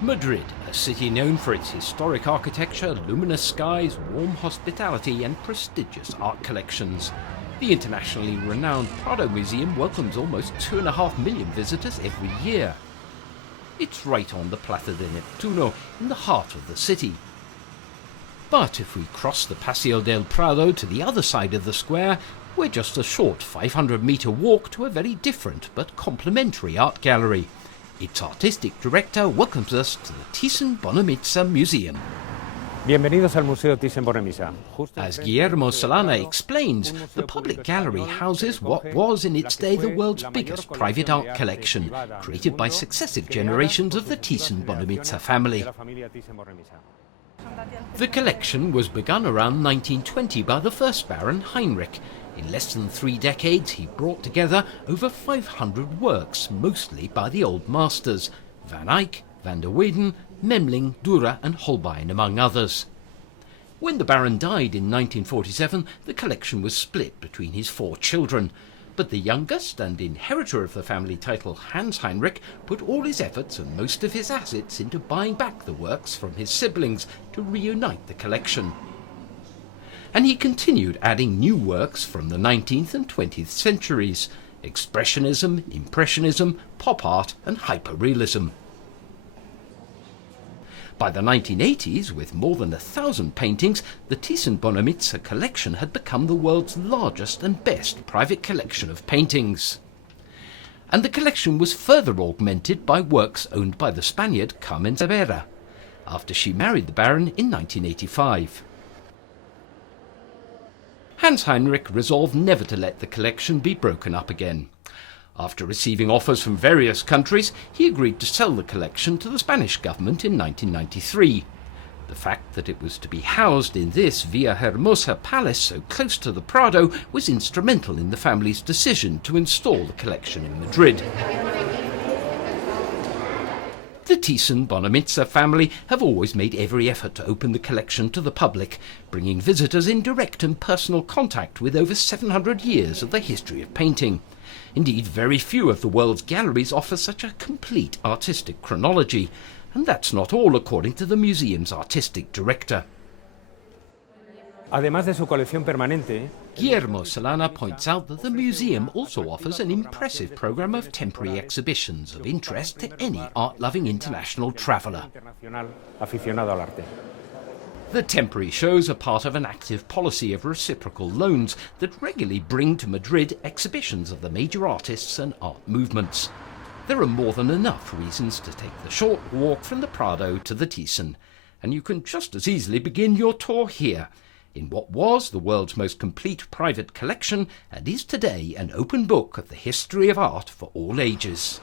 Madrid, a city known for its historic architecture, luminous skies, warm hospitality and prestigious art collections. The internationally renowned Prado Museum welcomes almost 2.5 million visitors every year. It's right on the Plaza de Neptuno, in the heart of the city. But if we cross the Paseo del Prado to the other side of the square, we're just a short 500-metre walk to a very different but complementary art gallery. Its artistic director welcomes us to the Thyssen Museum. Bienvenidos al Museo Thyssen. As Guillermo Solana explains, the public gallery houses what was in its day the world's biggest private art collection, created by successive generations of the Thyssen family. The collection was begun around 1920 by the first Baron Heinrich. In less than 3 decades, he brought together over 500 works, mostly by the old masters, Van Eyck, van der Weyden, Memling, Dürer and Holbein, among others. When the Baron died in 1947, the collection was split between his 4 children. But the youngest and inheritor of the family title, Hans Heinrich, put all his efforts and most of his assets into buying back the works from his siblings to reunite the collection. And he continued adding new works from the 19th and 20th centuries: Expressionism, Impressionism, pop art and hyperrealism. By the 1980s, with more than 1,000 paintings, the Thyssen collection had become the world's largest and best private collection of paintings. And the collection was further augmented by works owned by the Spaniard Carmen Severa, after she married the Baron in 1985. Hans Heinrich resolved never to let the collection be broken up again. After receiving offers from various countries, he agreed to sell the collection to the Spanish government in 1993. The fact that it was to be housed in this Villahermosa palace so close to the Prado was instrumental in the family's decision to install the collection in Madrid. The Thyssen family have always made every effort to open the collection to the public, bringing visitors in direct and personal contact with over 700 years of the history of painting. Indeed, very few of the world's galleries offer such a complete artistic chronology, and that's not all, according to the museum's artistic director. Además de su colección permanente, Guillermo Solana points out that the museum also offers an impressive program of temporary exhibitions of interest to any art-loving international traveller. aficionado al arte. The temporary shows are part of an active policy of reciprocal loans that regularly bring to Madrid exhibitions of the major artists and art movements. There are more than enough reasons to take the short walk from the Prado to the Thyssen, and you can just as easily begin your tour here, in what was the world's most complete private collection and is today an open book of the history of art for all ages.